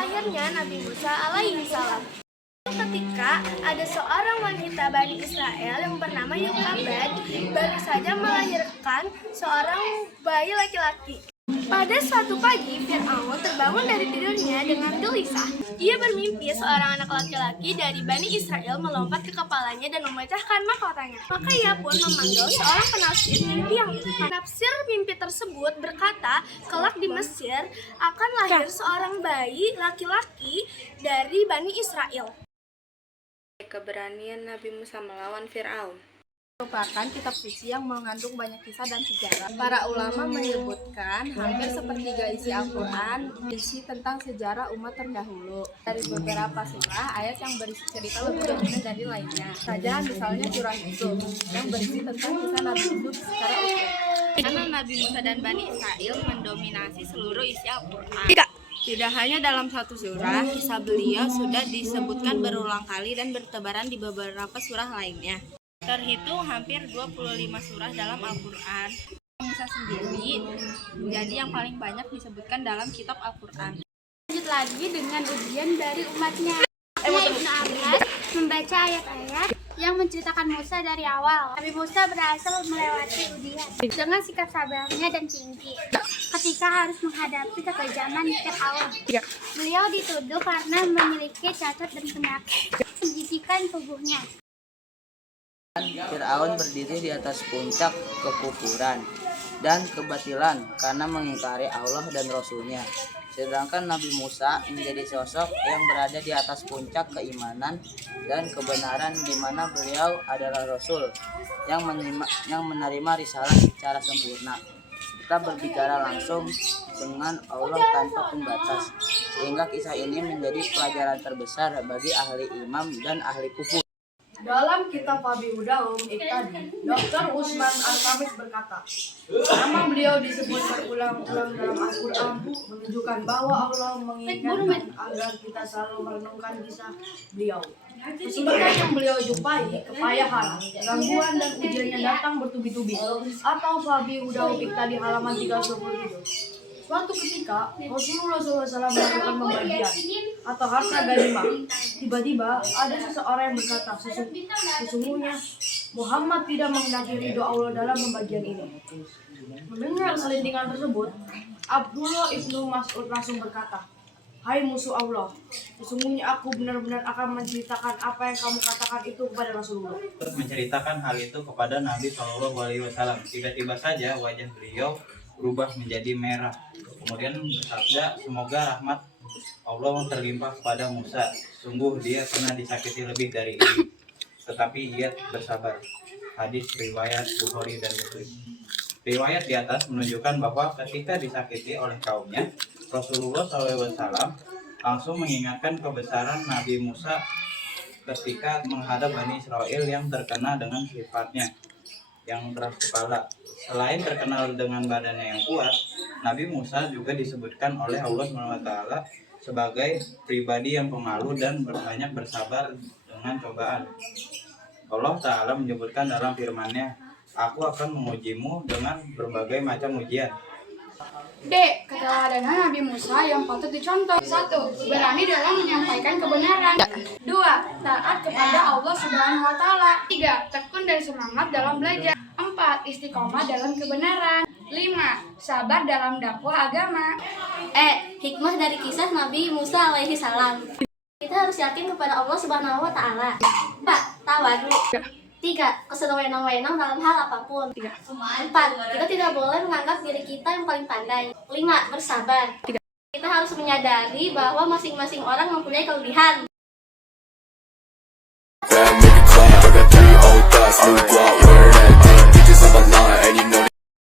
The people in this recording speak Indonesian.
Lahirnya Nabi Musa alaihi salam. Ketika ada seorang wanita Bani Israel yang bernama Yokabed baru saja melahirkan seorang bayi laki-laki. Pada suatu pagi, Fir'aun terbangun dari tidurnya dengan gelisah. Ia bermimpi seorang anak laki-laki dari Bani Israel melompat ke kepalanya dan memecahkan mahkotanya. Maka ia pun memanggil seorang penafsir mimpi yang tepat. Penafsir mimpi tersebut berkata, kelak di Mesir akan lahir seorang bayi laki-laki dari Bani Israel. Keberanian Nabi Musa melawan Fir'aun merupakan kitab suci yang mengandung banyak kisah dan sejarah. Para ulama menyebutkan hampir sepertiga isi Al-Quran berisi tentang sejarah umat terdahulu. Dari beberapa surah, ayat yang berisi cerita lebih dominan dari lainnya. Saja misalnya surah Yusuf yang berisi tentang kisah Nabi Yusuf secara utuh. karena Nabi Musa dan Bani Israel mendominasi seluruh isi Al-Quran. Tidak hanya dalam satu surah, kisah beliau sudah disebutkan berulang kali dan bertebaran di beberapa surah lainnya. Terhitung hampir 25 surah dalam Al-Quran. Musa sendiri menjadi yang paling banyak disebutkan dalam kitab Al-Quran. Lanjut lagi dengan ujian dari umatnya. Ibnu Abbas membaca ayat-ayat yang menceritakan Musa dari awal. Nabi Musa berhasil melewati ujian dengan sikap sabarnya dan tinggi ketika harus menghadapi kekejaman Fir'aun. Beliau dituduh karena memiliki cacat dan penyakit menjijikan tubuhnya. Fir'aun berdiri di atas puncak kekufuran dan kebatilan karena mengingkari Allah dan Rasul-Nya. Sedangkan Nabi Musa menjadi sosok yang berada di atas puncak keimanan dan kebenaran di mana beliau adalah Rasul yang menerima risalah secara sempurna. Kita berbicara langsung dengan Allah tanpa pembatas, sehingga kisah ini menjadi pelajaran terbesar bagi ahli imam dan ahli kufur. Dalam kitab Fabihudaum Iktadi, Dr. Usman Al-Khamis berkata, nama beliau disebut berulang-ulang dalam Al-Quran menunjukkan bahwa Allah menginginkan agar kita selalu merenungkan kisah beliau. Kesulitan yang beliau jumpai, kepayahan, gangguan dan ujiannya datang bertubi-tubi. Atau Fabihudaum Iktadi halaman 327. Suatu ketika Rasulullah SAW melakukan pembagian atau harta ganimah. Tiba-tiba ada seseorang yang berkata, sesungguhnya Muhammad tidak menghendaki ridho Allah dalam pembagian ini. Mendengar selintingan tersebut, Abdullah ibnu Mas'ud langsung berkata, hai musuh Allah, sesungguhnya aku benar-benar akan menceritakan apa yang kamu katakan itu kepada Rasulullah. Menceritakan hal itu kepada Nabi SAW. Tiba-tiba saja wajah beliau berubah menjadi merah. Kemudian bersabda, semoga rahmat Allah terlimpah kepada Musa. Sungguh dia pernah disakiti lebih dari ini, tetapi ia bersabar. Hadis riwayat Bukhari dan Muslim. Riwayat di atas menunjukkan bahwa ketika disakiti oleh kaumnya, Rasulullah SAW langsung mengingatkan kebesaran Nabi Musa ketika menghadap Bani Israel yang terkena dengan sifatnya yang keras kepala. Selain terkenal dengan badannya yang kuat, Nabi Musa juga disebutkan oleh Allah SWT sebagai pribadi yang pemalu dan banyak bersabar dengan cobaan. Allah Ta'ala menyebutkan dalam firman-Nya, aku akan mengujimu dengan berbagai macam ujian. D. Keteladanan Nabi Musa yang patut dicontoh. 1. Berani dalam menyampaikan kebenaran. 2. Taat kepada Allah Subhanahu wa Ta'ala. 3. Tekun dan semangat dalam belajar. 4. Istiqomah dalam kebenaran. 5. Sabar dalam dakwah agama. Hikmah dari kisah Nabi Musa alaihi salam. Kita harus yakin kepada Allah Subhanahu wa Ta'ala. 4. Tawadu. 3. Kesewenang-wenang dalam hal apapun. 4. Kita tidak boleh menganggap diri kita yang paling pandai. 5. Bersabar. Kita harus menyadari bahwa masing-masing orang mempunyai kelebihan.